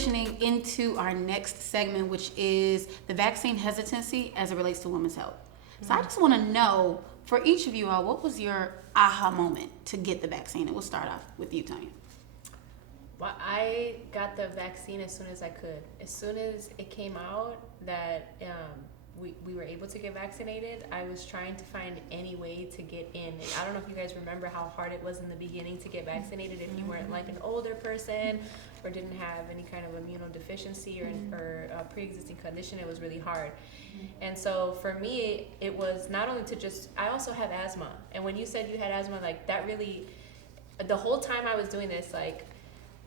transitioning into our next segment, which is the vaccine hesitancy as it relates to women's health. So I just want to know, for each of you all, what was your aha moment to get the vaccine? And we'll start off with you, Tanya. Well, I got the vaccine as soon as I could. As soon as it came out that we were able to get vaccinated, I was trying to find any way to get in. And I don't know if you guys remember how hard it was in the beginning to get vaccinated if you weren't like an older person or didn't have any kind of immunodeficiency or a pre-existing condition. It was really hard. And so for me, it was not only to just, I also have asthma. And when you said you had asthma, like that really, the whole time I was doing this, like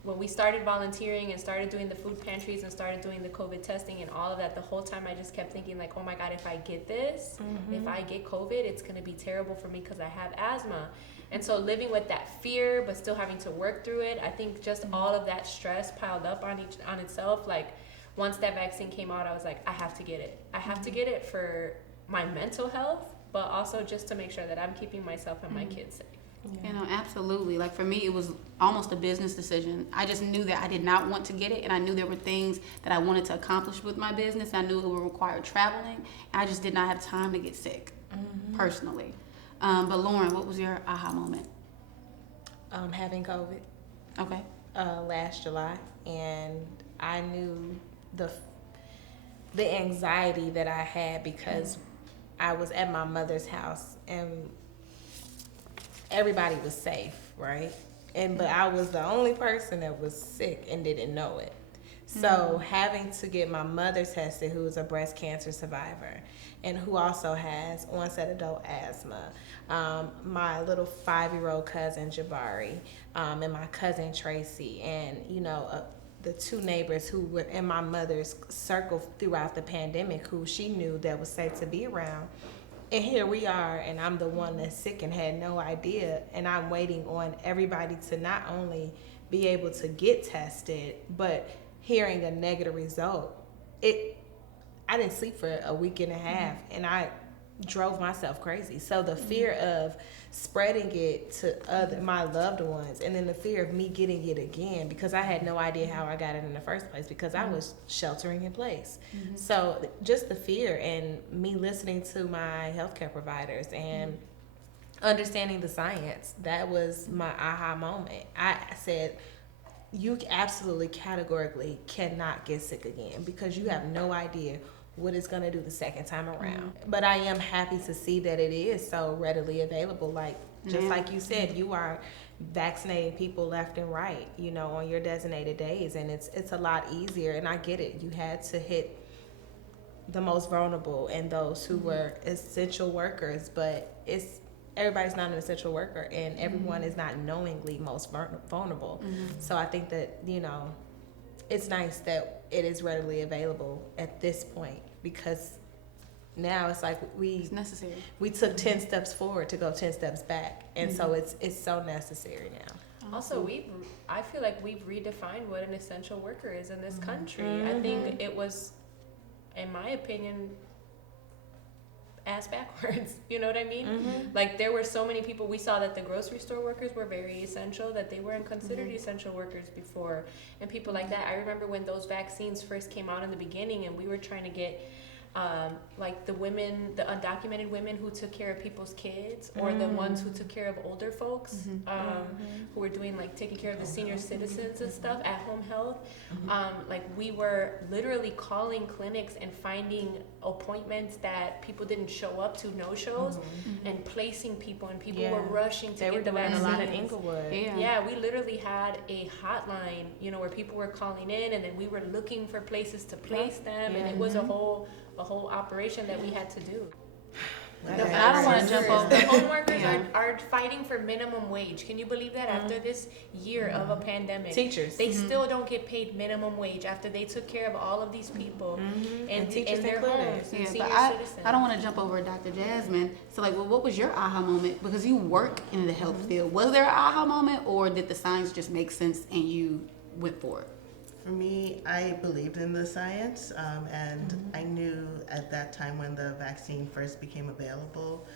when we started volunteering and started doing the food pantries and started doing the COVID testing and all of that, the whole time I just kept thinking like, oh my God, if I get this, if I get COVID, it's going to be terrible for me because I have asthma. And so living with that fear, but still having to work through it, I think just all of that stress piled up on itself. Like once that vaccine came out, I was like, I have to get it. I have to get it for my mental health, but also just to make sure that I'm keeping myself and my kids safe. Yeah. You know, absolutely. Like for me, it was almost a business decision. I just knew that I did not want to get it, and I knew there were things that I wanted to accomplish with my business. I knew it would require traveling, and I just did not have time to get sick, personally. But Lauren, what was your aha moment? Having COVID. Okay. Last July, and I knew the anxiety that I had because I was at my mother's house and everybody was safe, right? But I was the only person that was sick and didn't know it. So having to get my mother tested, who is a breast cancer survivor and who also has onset adult asthma, my little 5-year-old cousin Jabari, and my cousin Tracy, and the 2 neighbors who were in my mother's circle throughout the pandemic, who she knew that was safe to be around. And here we are, and I'm the one that's sick and had no idea, and I'm waiting on everybody to not only be able to get tested, but hearing a negative result. I didn't sleep for a week and a half, and I drove myself crazy. So the fear of spreading it to my loved ones, and then the fear of me getting it again, because I had no idea how I got it in the first place, because I was sheltering in place. So just the fear, and me listening to my healthcare providers and understanding the science, that was my aha moment. I said, you absolutely categorically cannot get sick again, because you have no idea what it's going to do the second time around. But I am happy to see that it is so readily available. Like, just like you said, you are vaccinating people left and right, on your designated days. And it's a lot easier. And I get it. You had to hit the most vulnerable and those who were essential workers. But everybody's not an essential worker. And everyone is not knowingly most vulnerable. So I think that, it's nice that it is readily available at this point, because now it's like it's necessary. We took 10 steps forward to go 10 steps back, and so it's so necessary now. Also, I feel like we've redefined what an essential worker is in this country. I think it was, in my opinion, ass backwards. You know what I mean? Like, there were so many people. We saw that the grocery store workers were very essential, that they weren't considered essential workers before, and people like that. I remember when those vaccines first came out in the beginning, and we were trying to get like the undocumented women who took care of people's kids, or the ones who took care of older folks, who were doing taking care of the senior citizens and stuff at home health. Like, we were literally calling clinics and finding appointments that people didn't show up to, no shows, and placing people, and people were rushing to get the vaccine. A lot in Inglewood. Yeah, we literally had a hotline, where people were calling in, and then we were looking for places to place them, and it was a whole operation that we had to do. I don't want to jump over. The home workers are fighting for minimum wage. Can you believe that? After this year of a pandemic, teachers, they still don't get paid minimum wage after they took care of all of these people and teachers in their homes. Yeah, but I don't want to jump over Dr. Jasmine. So, what was your aha moment? Because you work in the health field. Was there an aha moment, or did the science just make sense and you went for it? For me, I believed in the science, and I knew at that time when the vaccine first became available,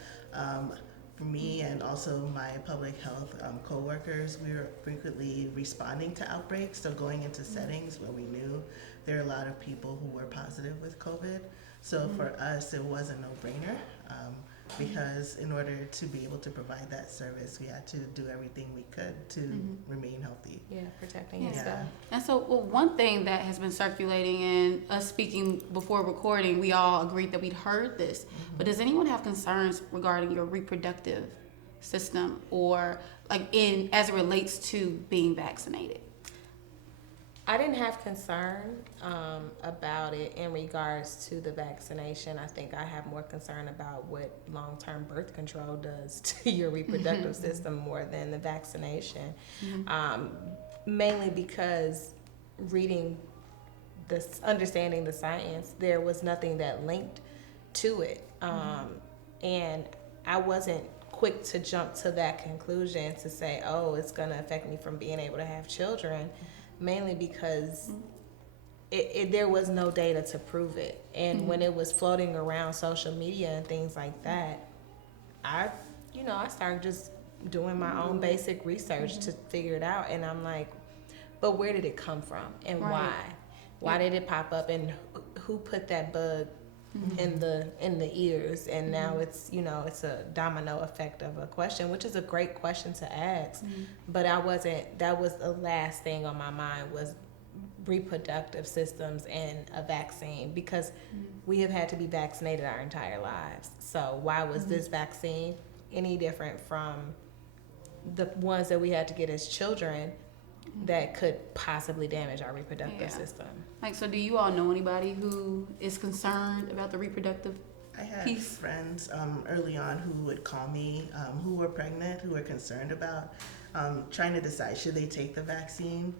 For me and also my public health coworkers, we were frequently responding to outbreaks, so going into settings where we knew there are a lot of people who were positive with COVID. So for us, it was a no-brainer because in order to be able to provide that service, we had to do everything we could to remain healthy. Yeah, protecting Yeah. yourself. And so, well, one thing that has been circulating and us speaking before recording, we all agreed that we'd heard this. But does anyone have concerns regarding your reproductive system or like as it relates to being vaccinated? I didn't have concern about it in regards to the vaccination. I think I have more concern about what long-term birth control does to your reproductive system more than the vaccination. Mainly because understanding the science, there was nothing that linked to it. And I wasn't quick to jump to that conclusion to say, oh, it's going to affect me from being able to have children. Mainly because there was no data to prove it. And when it was floating around social media and things like that, I started just doing my own basic research to figure it out. And I'm like, but where did it come from and why? Why did it pop up and who put that bug in the ears? And now it's a domino effect of a question, which is a great question to ask. But that was the last thing on my mind was reproductive systems and a vaccine, because we have had to be vaccinated our entire lives. So why was this vaccine any different from the ones that we had to get as children that could possibly damage our reproductive system? Like, so do you all know anybody who is concerned about the reproductive I had piece? friends early on who would call me who were pregnant, who were concerned about trying to decide should they take the vaccine.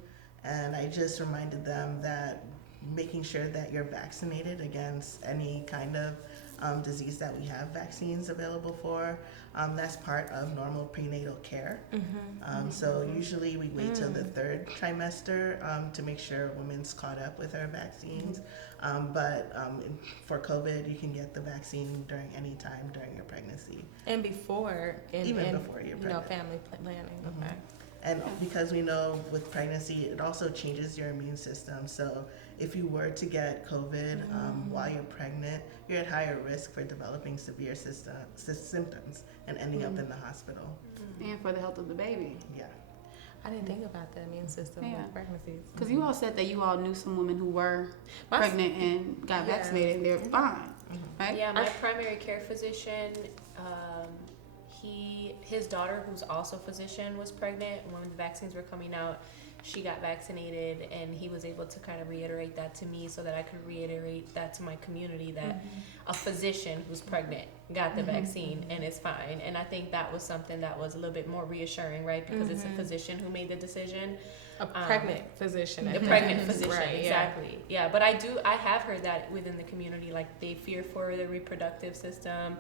And I just reminded them that making sure that you're vaccinated against any kind of disease that we have vaccines available for, that's part of normal prenatal care. So usually we wait till the third trimester to make sure women's caught up with our vaccines. But for COVID, you can get the vaccine during any time during your pregnancy. And before, Even before you're pregnant. family planning. Okay. And because we know with pregnancy, it also changes your immune system. So if you were to get COVID while you're pregnant, you're at higher risk for developing severe symptoms and ending up in the hospital. And for the health of the baby. Yeah. I didn't think about the immune system with pregnancies. Because you all said that you all knew some women who were pregnant and got vaccinated and they're fine, right? Yeah, my primary care physician, his daughter, who's also a physician, was pregnant when the vaccines were coming out. She got vaccinated, and he was able to kind of reiterate that to me so that I could reiterate that to my community that a physician who's pregnant got the vaccine and is fine. And I think that was something that was a little bit more reassuring, right? Because it's a physician who made the decision. A pregnant physician. A pregnant physician, Right, exactly. Yeah, but I have heard that within the community, like they fear for the reproductive system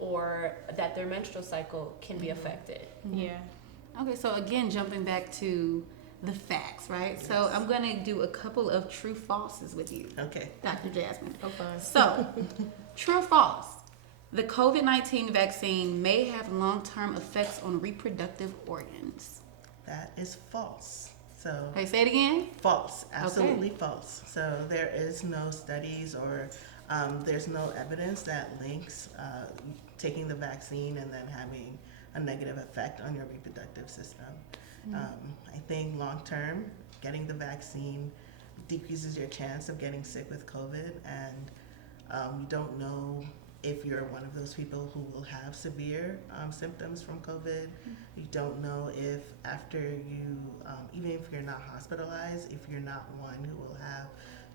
or that their menstrual cycle can be affected. Yeah. Okay, so again, jumping back to the facts, right? Yes. So I'm going to do a couple of true falses with you, Okay. Dr. Jasmine. Okay. So, true or false? The COVID-19 vaccine may have long-term effects on reproductive organs. That is false. So Okay, say it again. false, absolutely false. So there is no studies or there's no evidence that links taking the vaccine and then having a negative effect on your reproductive system. I think long term, getting the vaccine decreases your chance of getting sick with COVID, and we don't know if you're one of those people who will have severe symptoms from COVID. You don't know if after you, even if you're not hospitalized, if you're not one who will have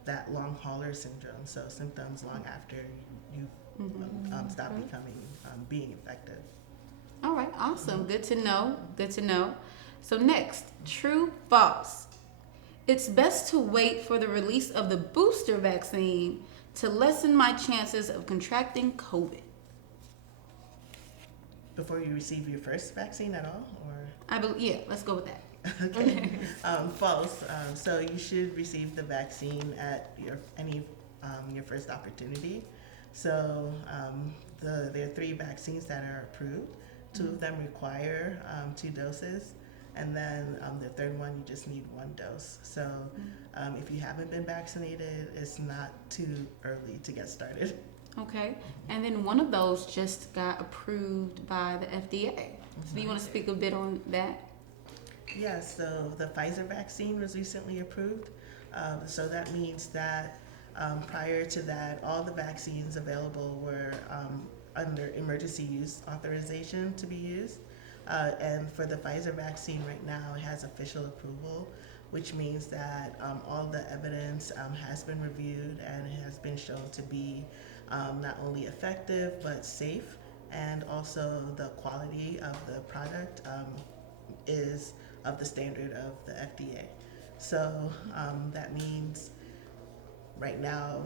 that long hauler syndrome, so symptoms long after you stop being infected. All right, awesome. Good to know. Good to know. So next, true, false. It's best to wait for the release of the booster vaccine to lessen my chances of contracting COVID. Before you receive your first vaccine at all, or? Yeah, let's go with that. Okay. False. So you should receive the vaccine at your first opportunity. So there are 3 vaccines that are approved Two of them require 2 doses. And then the third one, you just need 1 dose. So if you haven't been vaccinated, it's not too early to get started. Okay. And then one of those just got approved by the FDA. So do you want to speak a bit on that? Yes, so the Pfizer vaccine was recently approved. So that means that prior to that, all the vaccines available were under emergency use authorization to be used. And for the Pfizer vaccine right now, it has official approval, which means that all the evidence has been reviewed and it has been shown to be not only effective but safe, and also the quality of the product is of the standard of the FDA. So that means right now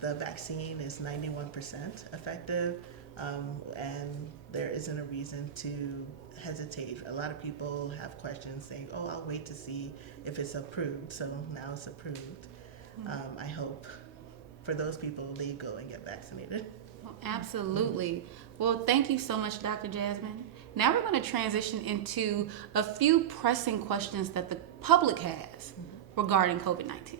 the vaccine is 91% effective, and there isn't a reason to hesitate. A lot of people have questions saying, oh, I'll wait to see if it's approved. So now it's approved. I hope for those people they go and get vaccinated. Well, absolutely. Well, thank you so much, Dr. Jasmine. Now we're going to transition into a few pressing questions that the public has regarding COVID-19.